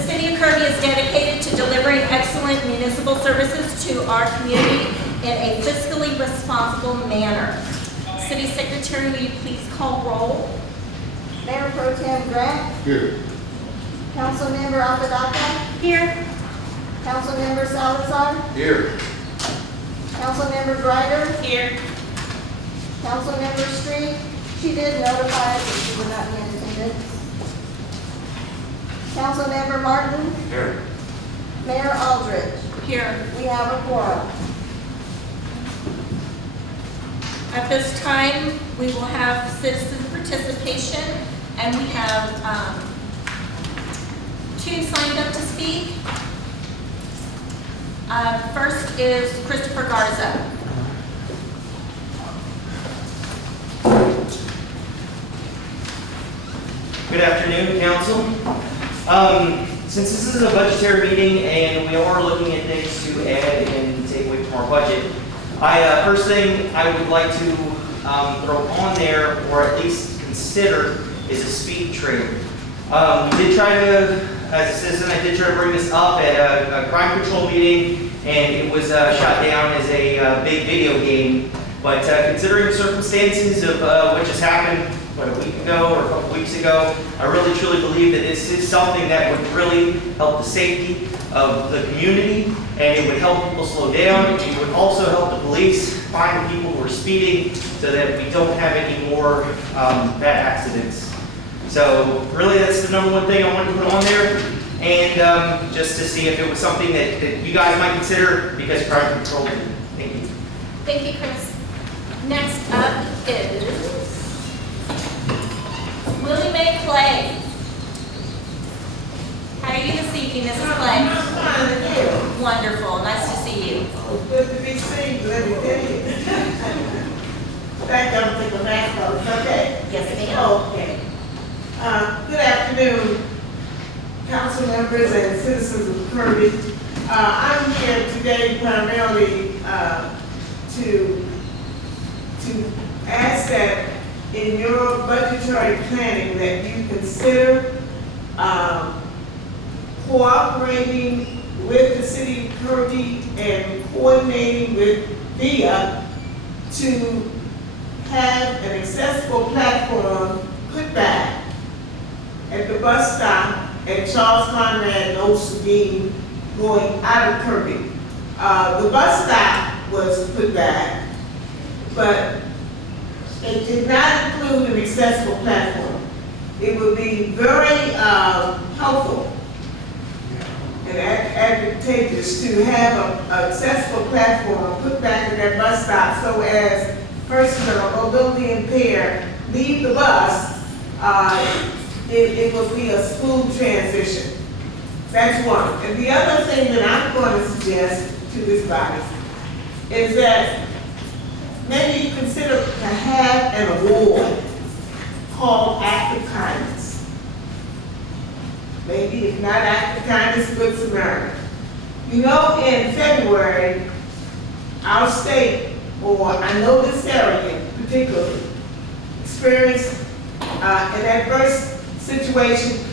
The City of Kirby is dedicated to delivering excellent municipal services to our community in a fiscally responsible manner. City Secretary, will you please call roll? Mayor Pro Tem Grant. Here. Councilmember Apodaca. Here. Councilmember Salazar. Here. Councilmember Greider. Here. Councilmember Street. She did notify us that she would not be in attendance. Councilmember Martin. Here. Mayor Aldridge. Here. We have a quorum. At this time, we will have citizen participation, and we have two signed up to speak. First is Christopher Garza. Good afternoon, Council. Since this is a budgetary meeting and we are looking at things to add and take away from our budget, first thing I would like to throw on there, or at least consider, is a speed trailer. We did try to, as a citizen, I did try to bring this up at a crime control meeting, and it was shot down as a big video game. But considering the circumstances of what just happened, a week ago or a couple weeks ago, I really truly believe that this is something that would really help the safety of the community, and it would help people slow down. It would also help the police find the people who are speeding so that we don't have any more bad accidents. So really that's the number one thing I wanted to put on there, and just to see if it was something that you guys might consider, because crime control. Thank you. Thank you, Chris. Next up is Willie Mae Clay. How are you this evening, Mrs. Clay? I'm fine, and you? Wonderful. Nice to see you. Oh, good to be seen, let me tell you. Thank you, I'm taking my mask off, it's okay? Yes, ma'am. Okay. Good afternoon, council members and citizens of Kirby. I'm here today primarily to ask that in your budgetary planning that you consider cooperating with the city of Kirby and coordinating with VIA to have an accessible platform put back at the bus stop at Charles Conrad and Old Sabine going out of Kirby. The bus stop was put back, but it did not include an accessible platform. It would be very helpful and advantageous to have an accessible platform put back at that bus stop so as persons that are mobility impaired leave the bus, it will be a smooth transition. That's one. And the other thing that I'm going to suggest to this body is that maybe you consider to have an award called Act of Kindness. Maybe if not Act of Kindness, Good Samaritan. You know, in February, our state, or I know this area particularly, experienced an adverse situation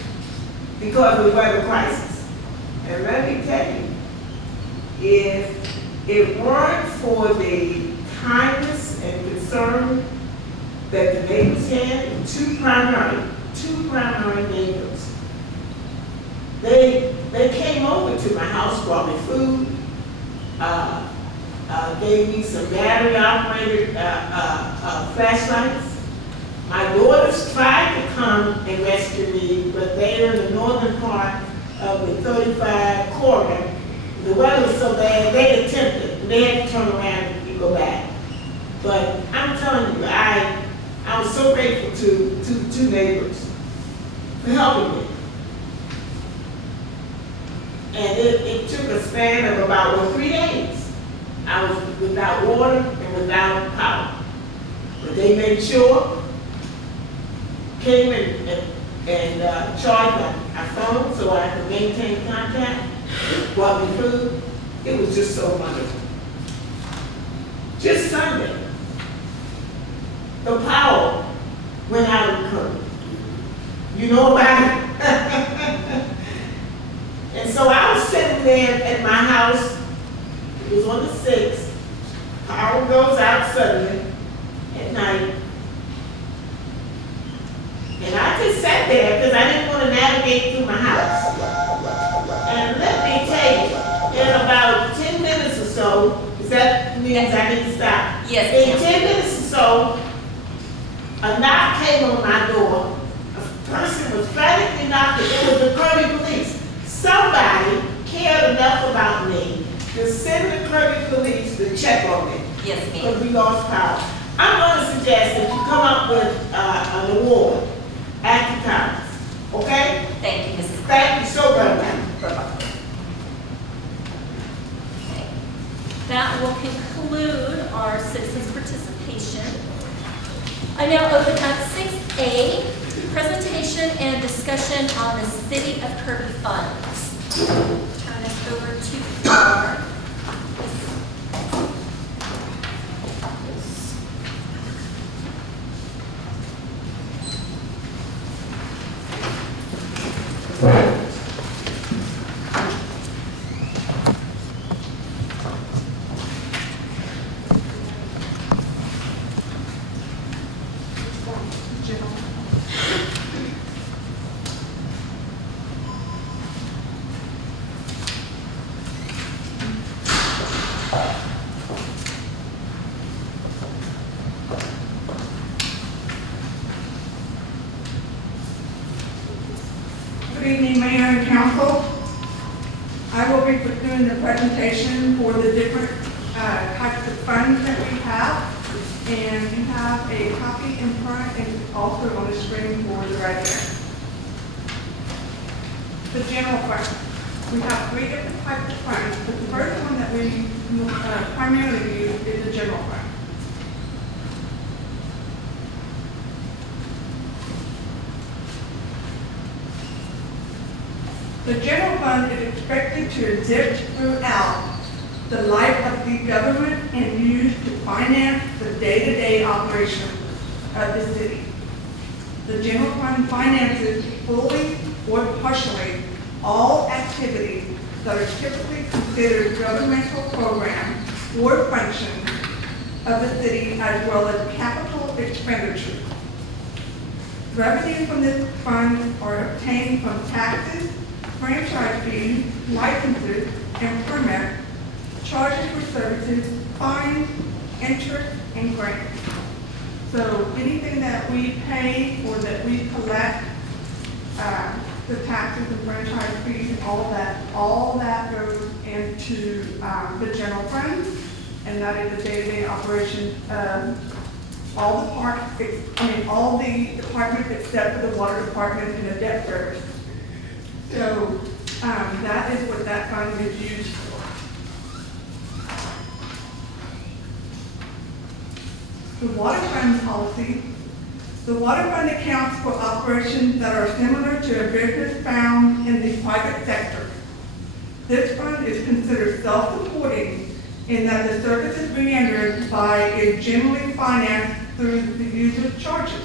because of the weather crisis. And let me tell you, if it weren't for the kindness and concern that the neighbors had, two primary neighbors, they came over to my house, brought me food, gave me some battery-operated flashlights. My daughters tried to come and rescue me, but they are in the northern part of the 35 corridor. The weather was so bad, they attempted, and they had to turn around and go back. But I'm telling you, I was so grateful to the two neighbors for helping me. And it took a span of about 3 days. I was without water and without power. But they made sure, came and charged my phone so I could maintain contact, brought me food. It was just so wonderful. Just Sunday, the power went out in Kirby. You know about it? then at my house, it was on the 6th, power goes out suddenly at night. And I just sat there because I didn't want to navigate through my house. And let me tell you, in about 10 minutes or so, because that means I need to stop. Yes, In ma'am. 10 minutes or so, a knock came on my door. A person was frantically knocking. It was the Kirby police. Somebody cared enough about me to send the Kirby police to check on me Yes, ma'am. because we lost power. I'm going to suggest that you come up with an award after Congress. Okay? Thank you, Mrs. Thank you so very much. Bye-bye. Okay. That will conclude our citizens' participation. I now open up 6A, presentation and discussion on the City of Kirby funds. Turn this over to our Good evening, Mayor and Council. I will be doing the presentation for the different types of funds that we have. And you have a copy in front and also on the screen for the right here. The general fund. We have 3 different types of funds, but the first one that we primarily use is the general fund. The general fund is expected to exist throughout the life of the government and used to finance the day-to-day operations of the city. The general fund finances fully or partially all activities that are typically considered governmental programs or functions of the city, as well as capital expenditures. Revenue from this fund are obtained from taxes, franchise fees, licenses, and permits, charges for services, fines, interest, and grants. So anything that we pay or that we collect, the taxes and franchise fees and all that goes into the general fund, and that is the day-to-day operations of all the departments except for the water department and the debt service. So that is what that fund is used for. The water fund policy. The water fund accounts for operations that are similar to a business found in the private sector. This fund is considered self-supporting in that the services rendered by is generally financed through the user's charges.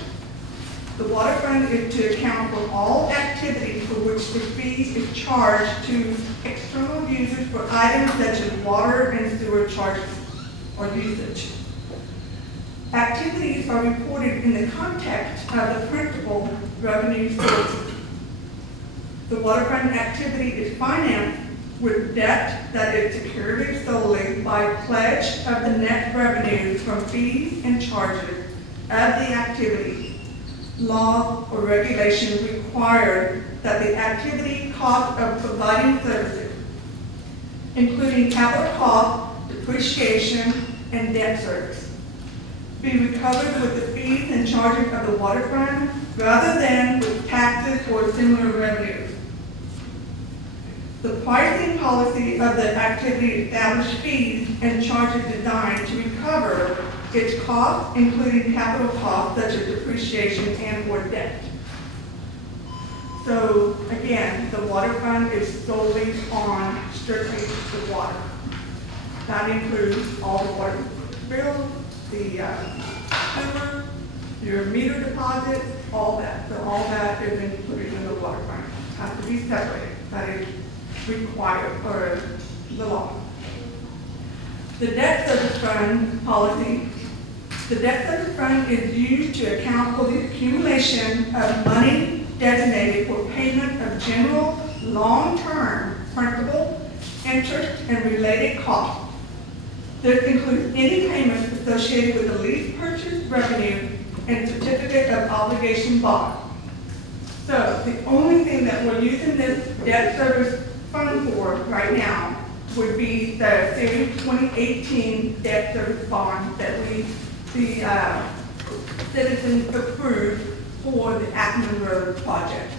The water fund is to account for all activities for which the fee is charged to external users for items such as water and sewer charges or usage. Activities are reported in the context of the principal revenue sources. The water fund activity is financed with debt that is secured solely by pledge of the net revenues from fees and charges of the activity. Law or regulation require that the activity cost of providing services, including capital cost, depreciation, and debt service, be recovered with the fees and charges of the water fund rather than with taxes or similar revenues. The pricing policy of the activity established fees and charges designed to recover its costs, including capital costs such as depreciation and or debt. So again, the water fund is solely on strictly the water. That includes all the water bills, the sewer, your meter deposits, all that. So all that is included in the water fund. Has to be separated. That is required per the law. The debt service fund policy. The debt service fund is used to account for the accumulation of money designated for payment of general long-term principal, interest, and related costs. This includes any payments associated with the lease purchase revenue and certificate of obligation bond. So the only thing that we're using this debt service fund for right now would be the Series 2018 debt service bond that the citizens approved for the Acton Road project.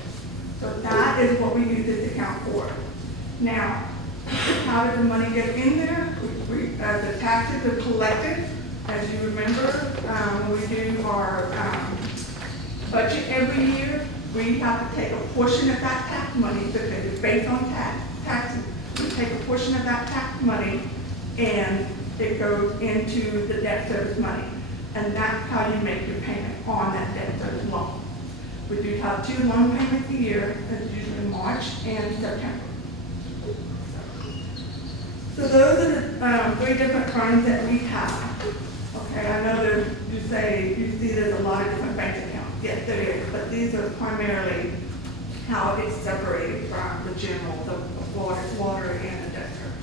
So that is what we use this account for. Now, how does the money get in there? The taxes are collected. As you remember, when we do our budget every year, we have to take a portion of that tax money because it's based on taxes. We take a portion of that tax money and it goes into the debt service money. And that's how you make your payment on that debt service loan. We do have 2 loan payments a year, it's usually March and September. So those are the 3 different funds that we have. Okay, I know that you see there's a lot of different bank accounts. Yes, there is, but these are primarily how it gets separated from the general, the water and the debt service.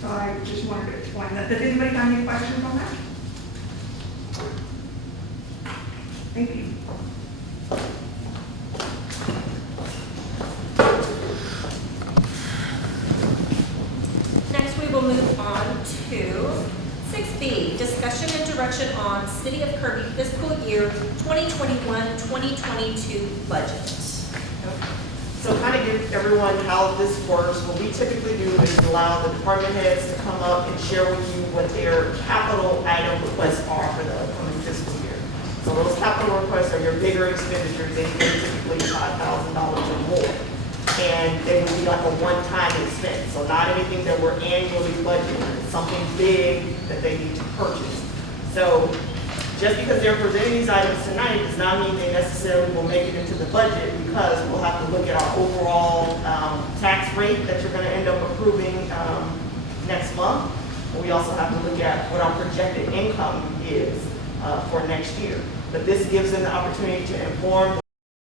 So I just wanted to explain that. Does anybody have any questions on that? Thank you. Next, we will move on to 6B, discussion and direction on City of Kirby fiscal year 2021-2022 budget. So kind of give everyone how this works, what we typically do is allow the department heads to come up and share with you what their capital item requests are for the upcoming fiscal year. So those capital requests are your bigger expenditures, they are typically $5,000 or more. And they would be like a one-time expense, so not anything that we're annually budgeting, it's something big that they need to purchase. So just because they're presenting these items tonight does not mean they necessarily will make it into the budget, because we'll have to look at our overall tax rate that you're going to end up approving next month. And we also have to look at what our projected income is for next year. But this gives them the opportunity to inform